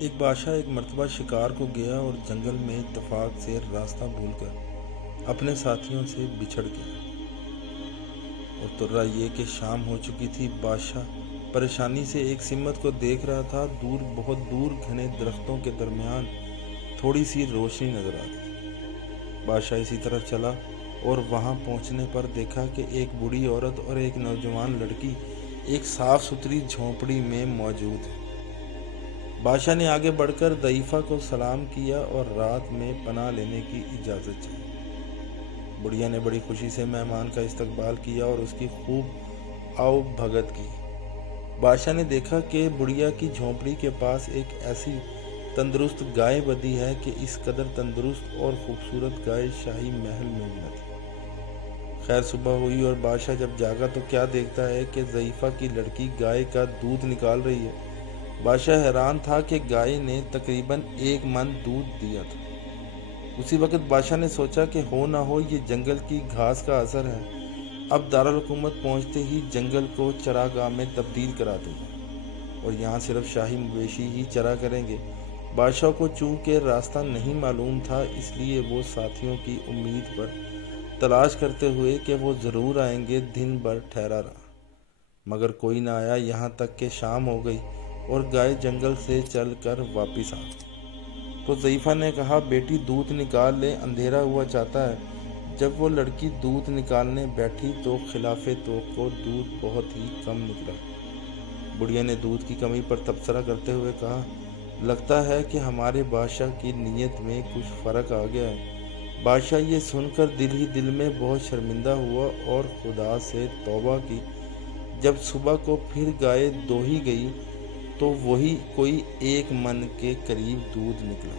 ایک بادشاہ ایک مرتبہ شکار کو گیا اور جنگل میں اتفاق سے راستہ بھول کر اپنے ساتھیوں سے بچھڑ گیا، اور ترا یہ کہ شام ہو چکی تھی۔ بادشاہ پریشانی سے ایک سمت کو دیکھ رہا تھا۔ دور، بہت دور گھنے درختوں کے درمیان تھوڑی سی روشنی نظر آتی۔ بادشاہ اسی طرف چلا اور وہاں پہنچنے پر دیکھا کہ ایک بوڑھی عورت اور ایک نوجوان لڑکی ایک صاف ستھری جھونپڑی میں موجود ہے۔ بادشاہ نے آگے بڑھ کر ضعیفہ کو سلام کیا اور رات میں پناہ لینے کی اجازت چاہی۔ بڑھیا نے بڑی خوشی سے مہمان کا استقبال کیا اور اس کی خوب آؤ بھگت کی۔ بادشاہ نے دیکھا کہ بڑھیا کی جھونپڑی کے پاس ایک ایسی تندرست گائے بدی ہے کہ اس قدر تندرست اور خوبصورت گائے شاہی محل میں بھی نہ تھی۔ خیر صبح ہوئی اور بادشاہ جب جاگا تو کیا دیکھتا ہے کہ ضعیفہ کی لڑکی گائے کا دودھ نکال رہی ہے۔ بادشاہ حیران تھا کہ گائے نے تقریباً 1 من دودھ دیا تھا۔ اسی وقت بادشاہ نے سوچا کہ ہو نہ ہو یہ جنگل کی گھاس کا اثر ہے۔ اب دارالحکومت پہنچتے ہی جنگل کو چراگاہ میں تبدیل کرا دوں گا اور یہاں صرف شاہی مویشی ہی چرا کریں گے۔ بادشاہ کو چونکہ راستہ نہیں معلوم تھا، اس لیے وہ ساتھیوں کی امید پر تلاش کرتے ہوئے کہ وہ ضرور آئیں گے دن بھر ٹھہرا رہا، مگر کوئی نہ آیا، یہاں تک کہ شام ہو گئی اور گائے جنگل سے چل کر واپس آ گئی۔ تو ضعیفہ نے کہا، بیٹی دودھ نکال لے، اندھیرا ہوا چاہتا ہے۔ جب وہ لڑکی دودھ نکالنے بیٹھی تو خلاف توقع دودھ بہت ہی کم نکلا۔ بڑھیا نے دودھ کی کمی پر تبصرہ کرتے ہوئے کہا، لگتا ہے کہ ہمارے بادشاہ کی نیت میں کچھ فرق آ گیا ہے۔ بادشاہ یہ سن کر دل ہی دل میں بہت شرمندہ ہوا اور خدا سے توبہ کی۔ جب صبح کو پھر گائے دوہی گئی تو وہی کوئی 1 من کے قریب دودھ نکلا۔